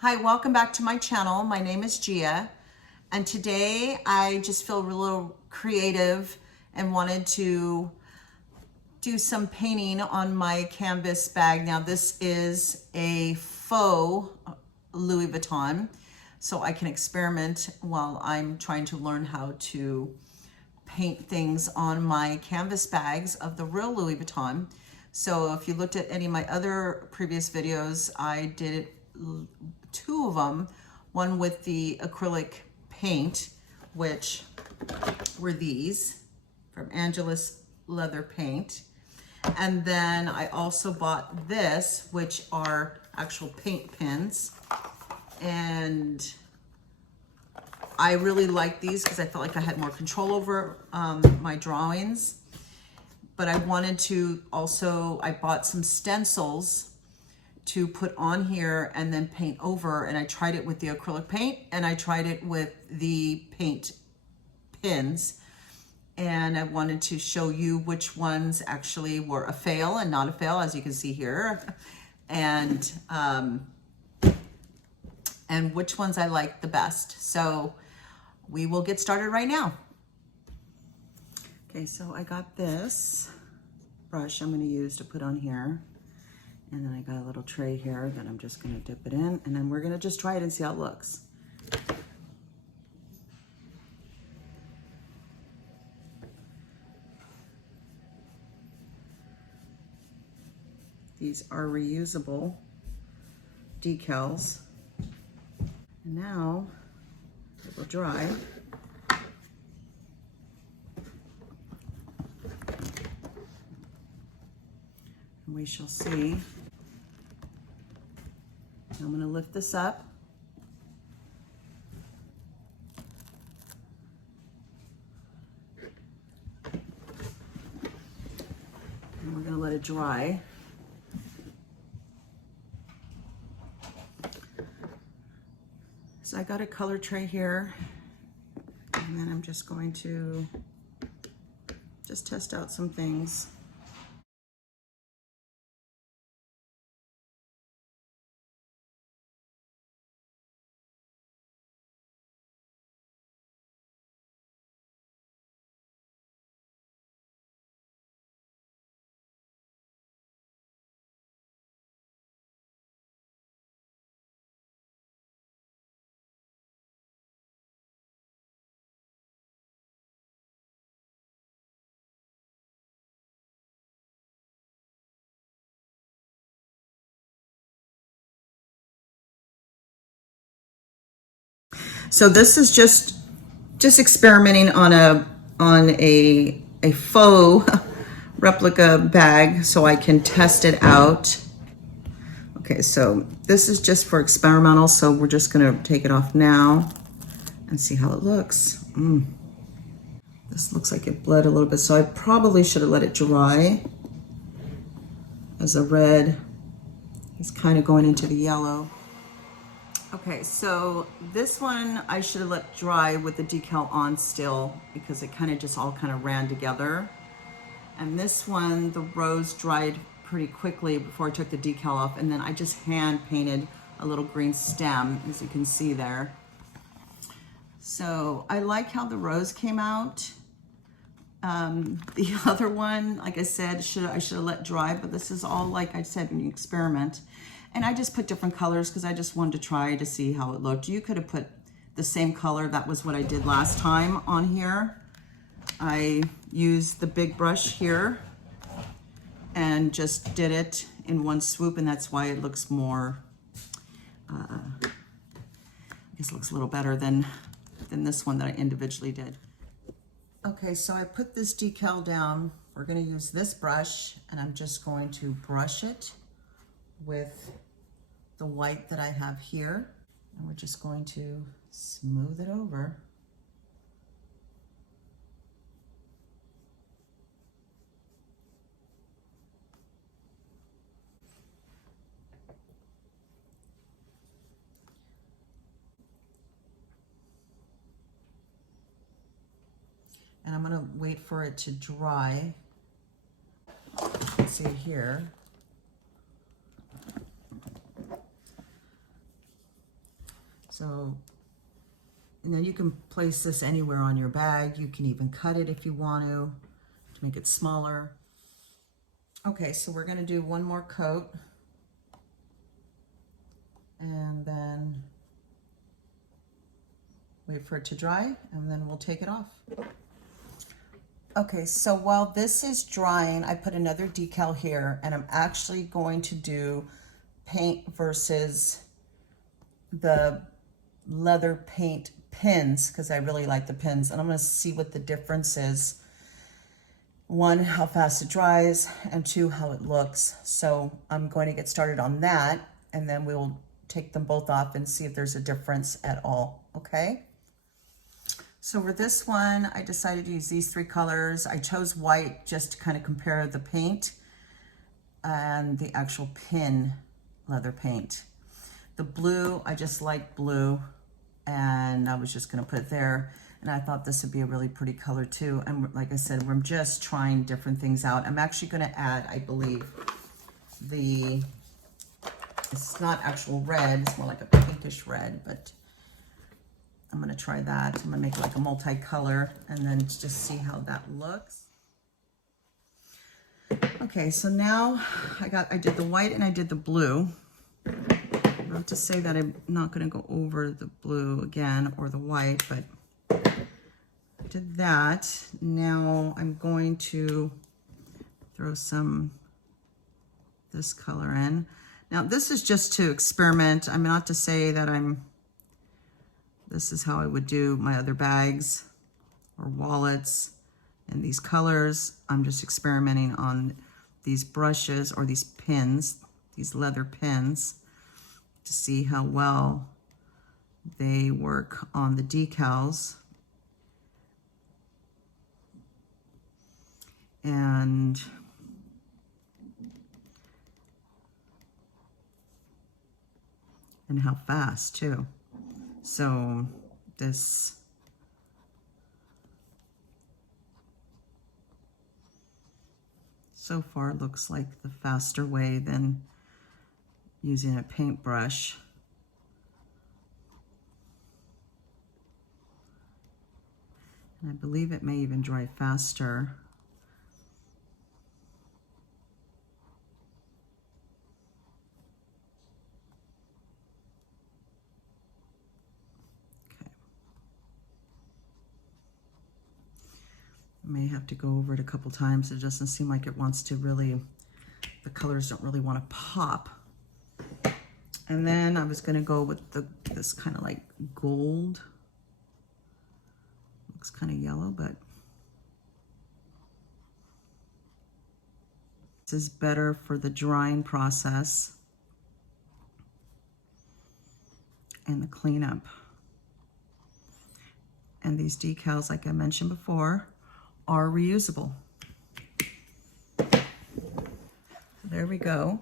Hi, welcome back to my channel. My name is Gia, and today I just feel a little creative and wanted to do some painting on my canvas bag. Now this is a faux Louis Vuitton, so I can experiment while I'm trying to learn how to paint things on my canvas bags of the real Louis Vuitton. So if you looked at any of my other previous videos, I did two of them, one with the acrylic paint, which were these from Angelus Leather Paint. And then I also bought this, which are actual paint pens. And I really like these because I felt like I had more control over my drawings. But I wanted to also, I bought some stencils to put on here and then paint over. And I tried it with the acrylic paint and I tried it with the paint pins. And I wanted to show you which ones actually were a fail and not a fail, as you can see here. And which ones I like the best. So we will get started right now. Okay, so I got this brush I'm going to use to put on here. And then I got a little tray here that I'm just going to dip it in. And then we're going to just try it and see how it looks. These are reusable decals. And now it will dry. And we shall see. I'm going to lift this up. And we're going to let it dry. So I got a color tray here, and then I'm just going to just test out some things. So this is just experimenting on a faux replica bag so I can test it out. Okay, so this is just for experimental, so we're just gonna take it off now and see how it looks. This looks like it bled a little bit, so I probably should have let it dry, as a red is kind of going into the yellow. Okay, so this one I should have let dry with the decal on still because it kind of just all kind of ran together. And this one, the rose dried pretty quickly before I took the decal off, and then I just hand painted a little green stem, as you can see there. So I like how the rose came out. The other one, like I said, I should have let dry, but this is all, like I said, an experiment. And I just put different colors because I just wanted to try to see how it looked. You could have put the same color. That was what I did last time on here. I used the big brush here and just did it in one swoop, and that's why it looks more, I guess it looks a little better than this one that I individually did. Okay, so I put this decal down. We're going to use this brush, and I'm just going to brush it with the white that I have here. And we're just going to smooth it over. And I'm going to wait for it to dry. You can see it here. So, and then you can place this anywhere on your bag. You can even cut it if you want to make it smaller. Okay, so we're gonna do one more coat. And then wait for it to dry, and then we'll take it off. Okay, so while this is drying, I put another decal here, and I'm actually going to do paint versus the leather paint pins, because I really like the pins, and I'm going to see what the difference is. One, how fast it dries, and two, how it looks. So I'm going to get started on that, and then we'll take them both off and see if there's a difference at all, okay? So for this one, I decided to use these three colors. I chose white just to kind of compare the paint and the actual pin leather paint. The blue, I just like blue, and I was just gonna put it there. And I thought this would be a really pretty color too. And like I said, we're just trying different things out. I'm actually gonna add, I believe, it's not actual red, it's more like a pinkish red, but I'm gonna try that. I'm gonna make it like a multicolor and then just see how that looks. Okay, so now I did the white and I did the blue. Not to say that I'm not gonna go over the blue again or the white, but I did that. Now I'm going to throw this color in. Now this is just to experiment. I'm not to say that this is how I would do my other bags or wallets and these colors. I'm just experimenting on these brushes or these pins, these leather pins, to see how well they work on the decals. And how fast too. So this so far looks like the faster way than using a paintbrush. And I believe it may even dry faster. May have to go over it a couple times. It doesn't seem like it wants to really, the colors don't really want to pop. And then I was going to go with this kind of like gold. Looks kind of yellow, but this is better for the drying process and the cleanup. And these decals, like I mentioned before, are reusable. There we go.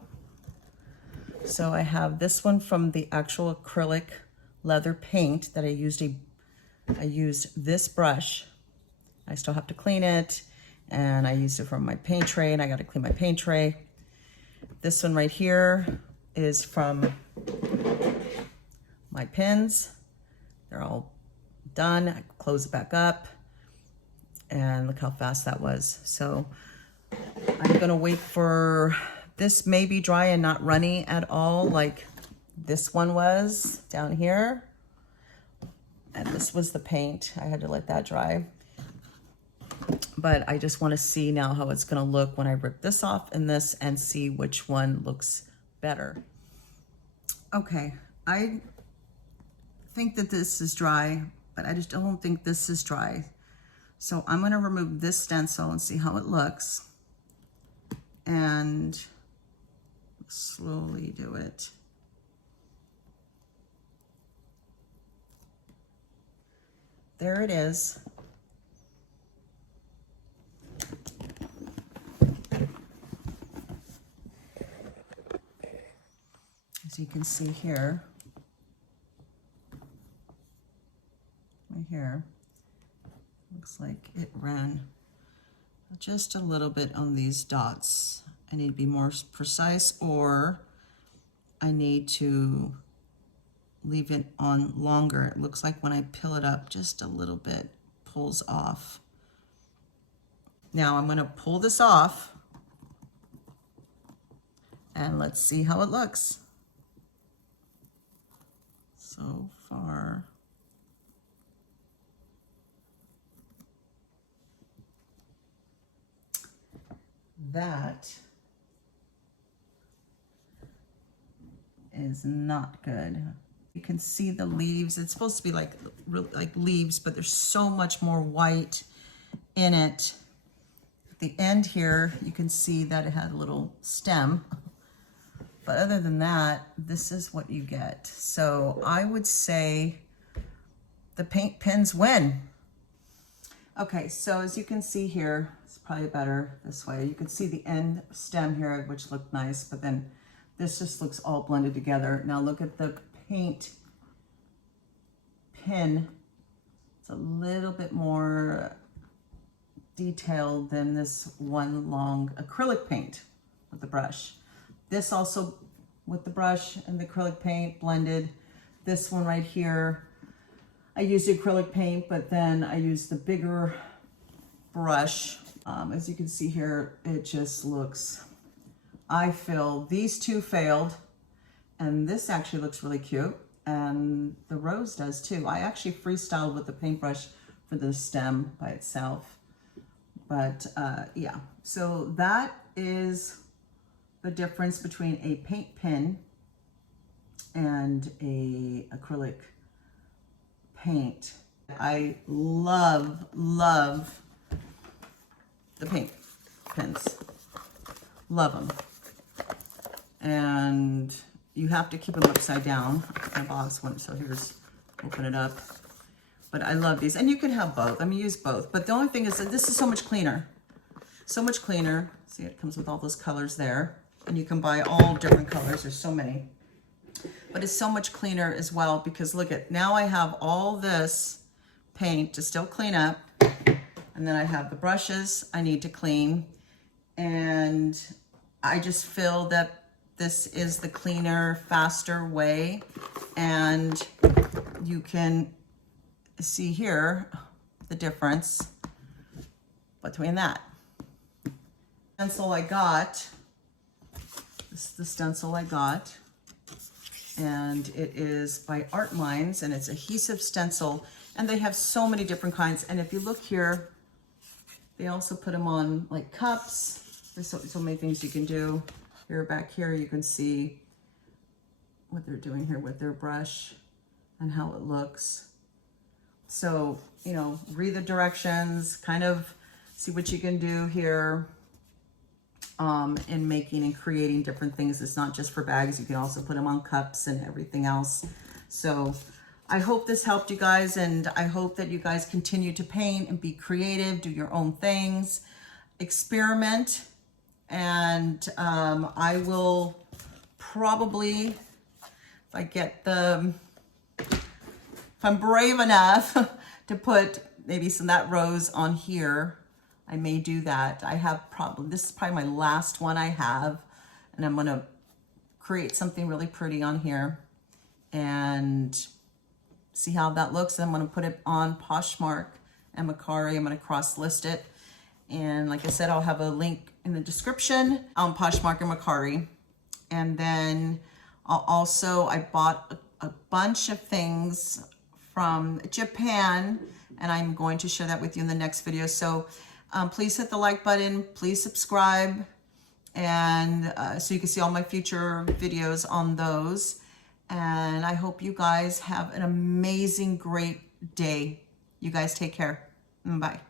So I have this one from the actual acrylic leather paint that I used this brush. I still have to clean it, and I used it from my paint tray, and I got to clean my paint tray. This one right here is from my pins. They're all done. I close it back up. And look how fast that was. So I'm gonna wait for this may be dry and not runny at all, like this one was down here. And this was the paint. I had to let that dry. But I just want to see now how it's gonna look when I rip this off and this, and see which one looks better. Okay, I think that this is dry, but I just don't think this is dry. So I'm going to remove this stencil and see how it looks, and slowly do it. There it is. As you can see here, right here. Looks like it ran just a little bit on these dots. I need to be more precise, or I need to leave it on longer. It looks like when I peel it up just a little bit, pulls off. Now I'm going to pull this off and let's see how it looks. So far, that is not good. You can see the leaves. It's supposed to be like leaves, but there's so much more white in it. At the end here, you can see that it had a little stem. But other than that, this is what you get. So I would say the paint pens win. Okay, so as you can see here, it's probably better this way. You can see the end stem here, which looked nice, but then this just looks all blended together. Now look at the paint pen. It's a little bit more detailed than this one long acrylic paint with the brush. This also with the brush and the acrylic paint blended. This one right here, I used the acrylic paint, but then I used the bigger brush. As you can see here, it just looks, I feel these two failed, and this actually looks really cute, and the rose does too. I actually freestyled with the paintbrush for the stem by itself, but yeah, so that is the difference between a paint pen and a acrylic paint. I love the paint pens, love them, and you have to keep them upside down. My box one, so here's, open it up. But I love these, and you can have both. I mean, use both. But the only thing is that this is so much cleaner. So much cleaner. See, it comes with all those colors there. And you can buy all different colors. There's so many. But it's so much cleaner as well, because look at, now I have all this paint to still clean up. And then I have the brushes I need to clean. And I just feel that this is the cleaner, faster way. And you can see here the difference between that. Stencil I got, this is the stencil I got, and it is by Art Minds, and it's adhesive stencil, and they have so many different kinds. And if you look here, they also put them on like cups. There's so many things you can do. Here, back here, you can see what they're doing here with their brush and how it looks. So, you know, read the directions, kind of see what you can do here in making and creating different things. It's not just for bags. You can also put them on cups and everything else. So I hope this helped you guys, and I hope that you guys continue to paint and be creative, do your own things, experiment. And I will probably, if I get the, if I'm brave enough to put maybe some of that rose on here, I may do that. I have probably, this is probably my last one I have, and I'm gonna create something really pretty on here and see how that looks. And I'm gonna put it on Poshmark and Mercari. I'm gonna cross list it. And like I said, I'll have a link in the description on Poshmark and Mercari. And then I bought a bunch of things from Japan, and I'm going to share that with you in the next video. So please hit the like button, please subscribe, and so you can see all my future videos on those. And I hope you guys have an amazing, great day. You guys take care. Bye.